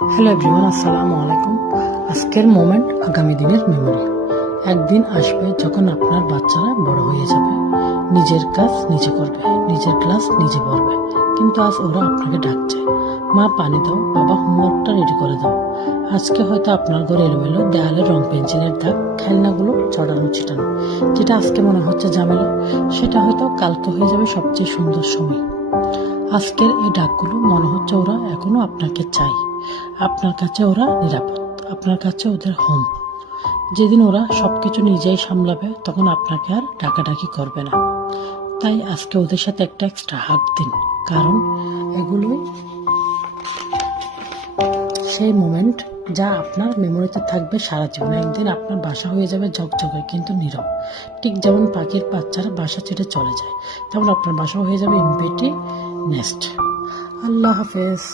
Hello everyone, আসসালামু আলাইকুম। আজকের মোমেন্ট আগামী দিনের মেমোরি। একদিন আসবে যখন আপনার বাচ্চারা বড় হয়ে যাবে, নিজের কাজ নিজে করবে, নিজের ক্লাস নিজে পড়বে, কিন্তু আজ ওরা আপনাকে ডাকছে, মা পানি দাও, বাবা হোমওয়ার্কটা রেডি করে দাও। আজকে হয়তো আপনার ঘরে এলোমেলো, দেয়ালে রং পেন্সিলের দাগ, খেলনাগুলো চড়ানো ছিটানো। যেটা আজকে মনে হচ্ছে ঝামেলা, সেটা হয়তো কালকে হয়ে যাবে সবচেয়ে সুন্দর সময়। আজকের এই ডাকগুলো মনে হচ্ছে ওরা এখনো আপনাকে চাই, আপনার কাছে ওরা নিরাপদ, আপনার কাছে ওদের হোম। যেদিন ওরা সবকিছু নিজেই সামলাবে, তখন আপনাকে আর ডাকাডাকি করবে না। তাই আজকে ওদের সাথে একটা এক্সট্রা হাত দিন, কারণ এগুলোই সেই মোমেন্ট যা আপনার মেমোরিতে থাকবে সারা জীবন। একদিন আপনার বাসা হয়ে যাবে ঝকঝকে কিন্তু নীরব। ঠিক যেমন পাখির বাচ্চারা বাসা ছেড়ে চলে যায়, তেমন আপনার বাসা হয়ে যাবে এমপিটি নেস্ট। আল্লাহ হাফেজ।